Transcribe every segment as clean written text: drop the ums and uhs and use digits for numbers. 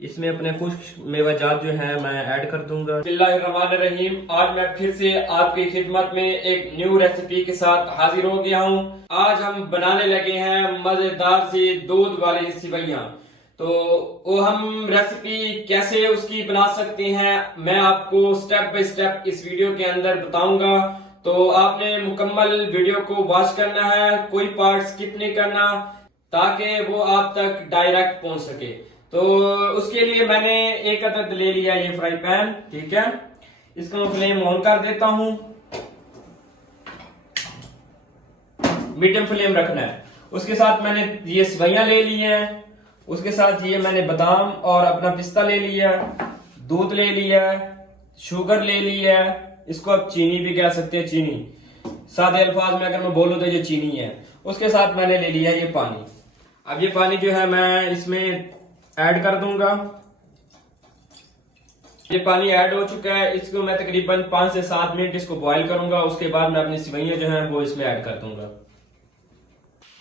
इसमें अपने खुश्क मेवाजात जो है मैं ऐड कर दूंगा। बिस्मिल्लाहिर्रहमानिर्रहीम। आज मैं फिर से आपकी खिदमत में एक न्यू रेसिपी के साथ हाजिर हो गया हूँ। आज हम बनाने लगे हैं मजेदार सी दूध वाली सिवैयां। तो वो हम रेसिपी कैसे उसकी बना सकते हैं मैं आपको स्टेप बाय स्टेप इस वीडियो के अंदर बताऊंगा। तो आपने मुकम्मल वीडियो को वॉच करना है, कोई पार्ट स्किप नहीं करना, ताकि वो आप तक डायरेक्ट पहुंच सके। तो उसके लिए मैंने एक अदद ले लिया ये फ्राई पैन, ठीक है। इसको मैं फ्लेम ऑन कर देता हूं, मीडियम फ्लेम रखना है। उसके साथ मैंने ये सेवइयां ले ली हैं, उसके साथ ये मैंने बादाम और अपना पिस्ता ले लिया, दूध ले लिया, शुगर ले लिया, इसको आप चीनी भी कह सकते हैं, चीनी सादे अल्फाज में अगर मैं बोलूं तो ये चीनी है। उसके साथ मैंने ले लिया ये पानी। अब ये पानी जो है मैं इसमें ऐड कर दूंगा। ये पानी ऐड हो चुका है, इसको मैं तकरीबन 5 से 7 मिनट इसको बॉईल करूंगा। उसके बाद मैं अपनी सेवइयां जो है वो इसमें ऐड कर दूंगा।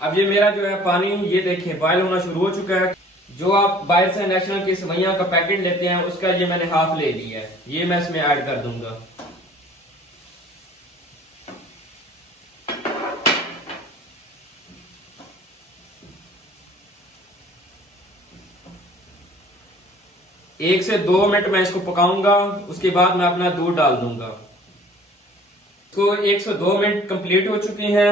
अब ये मेरा जो है पानी ये देखिए बॉईल होना शुरू हो चुका है। जो आप बाहर से नेशनल की सेवइयां का पैकेट लेते हैं उसका ये मैंने हाफ ले लिया है, ये मैं इसमें ऐड कर दूंगा। एक से 2 मिनट मैं इसको पकाऊंगा, उसके बाद मैं अपना दूध डाल दूंगा। तो 1 से 2 मिनट कंप्लीट हो चुके हैं।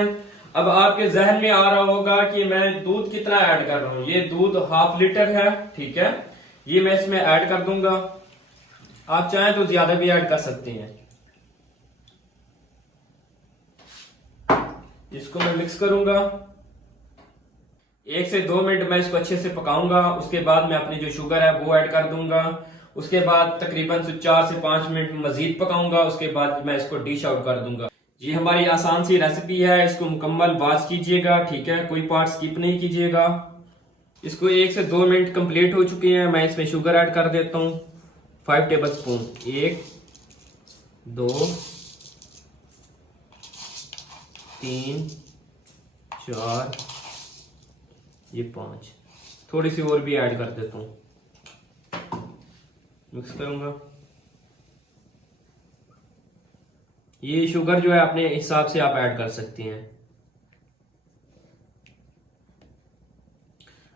अब आपके जहन में आ रहा होगा कि मैं दूध कितना ऐड कर रहा हूं। ये दूध ½ लीटर है, ठीक है। ये मैं इसमें ऐड कर दूंगा। आप चाहें तो ज्यादा भी ऐड कर सकते हैं। इसको मैं मिक्स करूंगा। 1 से 2 मिनट मैं इसको अच्छे से पकाऊंगा। उसके बाद मैं अपनी जो शुगर है वो ऐड कर दूंगा। उसके बाद तकरीबन 4 से 5 मिनट मजीद पकाऊंगा। उसके बाद मैं इसको डिश आउट कर दूंगा। ये हमारी आसान सी रेसिपी है, इसको मुकम्मल वॉच कीजिएगा, ठीक है। कोई पार्ट स्किप नहीं कीजिएगा। इसको 1 से 2 मिनट कंप्लीट हो चुके हैं। मैं इसमें शुगर ऐड कर देता हूँ 5 टेबल स्पून। 1 2 3 4 ये 5, थोड़ी सी और भी ऐड कर देता हूं। मिक्स करूंगा। ये शुगर जो है अपने हिसाब से आप ऐड कर सकती हैं।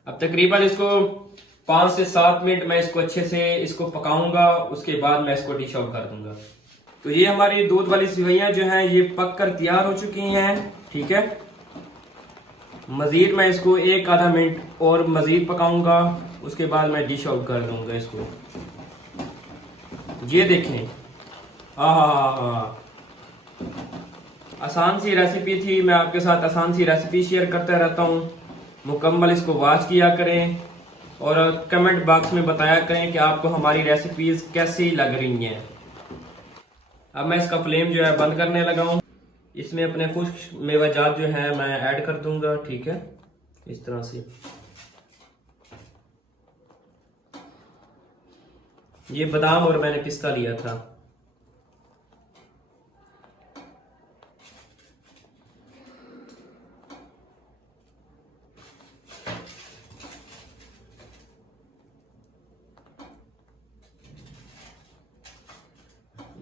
अब तकरीबन इसको 5 से 7 मिनट मैं इसको अच्छे से इसको पकाऊंगा। उसके बाद मैं इसको डिश आउट कर दूंगा। तो ये हमारी दूध वाली सेवइयां जो हैं ये पक कर तैयार हो चुकी हैं, ठीक है। मजीद मैं इसको 1 आधा मिनट और मजीद पकाऊंगा। उसके बाद मैं डिश आउट कर दूंगा इसको। ये देखें, आसान सी रेसिपी थी। मैं आपके साथ आसान सी रेसिपी शेयर करता रहता हूँ। मुकम्मल इसको वॉच किया करें और कमेंट बॉक्स में बताया करें कि आपको हमारी रेसिपीज कैसी लग रही हैं। अब मैं इसका फ्लेम जो है बंद करने लगा हूँ। इसमें अपने खुश्क मेवाजात जो है मैं ऐड कर दूंगा, ठीक है। इस तरह से ये बादाम और मैंने पिस्ता लिया था।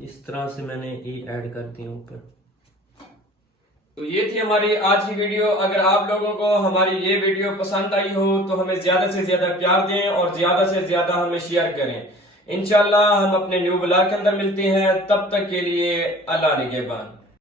इस तरह से मैंने ये ऐड कर दिया ऊपर। तो ये थी हमारी आज की वीडियो। अगर आप लोगों को हमारी ये वीडियो पसंद आई हो तो हमें ज्यादा से ज्यादा प्यार दें और ज्यादा से ज्यादा हमें शेयर करें। इंशाल्लाह हम अपने न्यू ब्लॉग के अंदर मिलते हैं। तब तक के लिए अल्लाह निगहबान।